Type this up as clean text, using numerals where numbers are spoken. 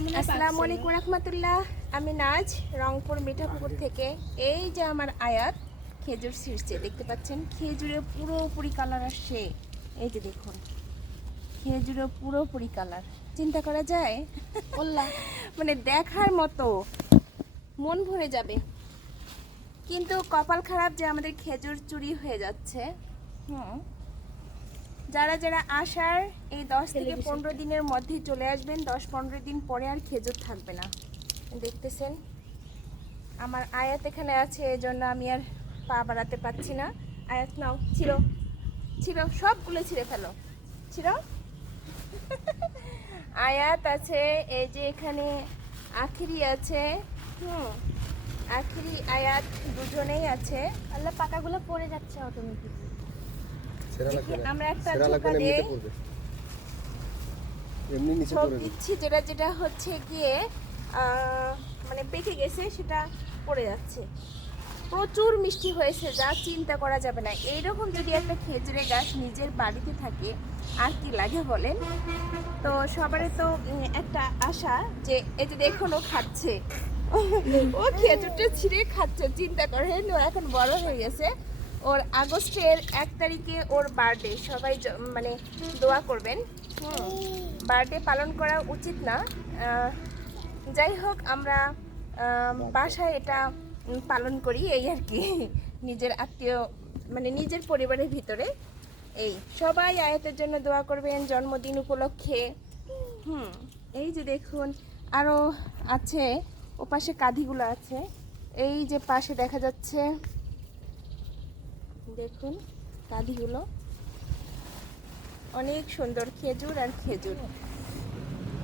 আসসালামু আলাইকুম রাহমাতুল্লাহ। আমি নাজ, রংপুর মিঠাপুকুর থেকে। এই যে আমার আয়াত খেজুর ছিঁড়ছে, দেখতে পাচ্ছেন খেজুরের পুরোপুরি কালার আসছে। এই যে দেখুন খেজুরের পুরোপুরি কালার, চিন্তা করা যায়? মানে দেখার মতো, মন ভরে যাবে। কিন্তু কপাল খারাপ যে আমাদের খেজুর চুরি হয়ে যাচ্ছে। যারা যারা আসার এই 10 থেকে 15 দিনের মধ্যে চলে আসবেন, 10-15 দিন পরে আর খেজুর থাকবে না। দেখতেছেন আমার আয়াত এখানে আছে, এই জন্য আমি আর পা বাড়াতে পারছি না। আয়াত নাও, ছিল ছিল সবগুলো ছিঁড়ে ফেলো, ছিল। আয়াত আছে, এই যে এখানে আখিরি আছে, আখিরি আয়াত দুজনেই আছে। আল্লাহ পাতাগুলো পড়ে যাচ্ছে অটোমেটিক। আমরা একটা ঝোঁকা দিয়ে সব দিচ্ছি, যেটা যেটা হচ্ছে গিয়ে মানে পেকে গেছে সেটা পড়ে যাচ্ছে। প্রচুর মিষ্টি হয়েছে, যা চিন্তা করা যাবে না। এইরকম যদি একটা খেজুরের গাছ নিজের বাড়িতে থাকে আর কি লাগে বলেন। তো সবারই তো একটা আশা যে এই যে দেখুন ও খাচ্ছে, ও খেজুরটা ছিঁড়ে খাচ্ছে, চিন্তা করেন। ও এখন বড় হয়ে গেছে। ওর আগস্টের 1 তারিখে ওর বার্থডে, সবাই মানে দোয়া করবেন। বার্থডে পালন করা উচিত না, যাই হোক আমরা বাসায় এটা পালন করি, এই আর কি। নিজের আত্মীয় মানে নিজের পরিবারের ভিতরে। এই সবাই আয়াতের জন্য দোয়া করবেন জন্মদিন উপলক্ষে। এই যে দেখুন আরও আছে, ও পাশে কাঁধিগুলো আছে, এই যে পাশে দেখা যাচ্ছে, দেখুন কাঁধিগুলো অনেক সুন্দর, খেজুর আর খেজুর।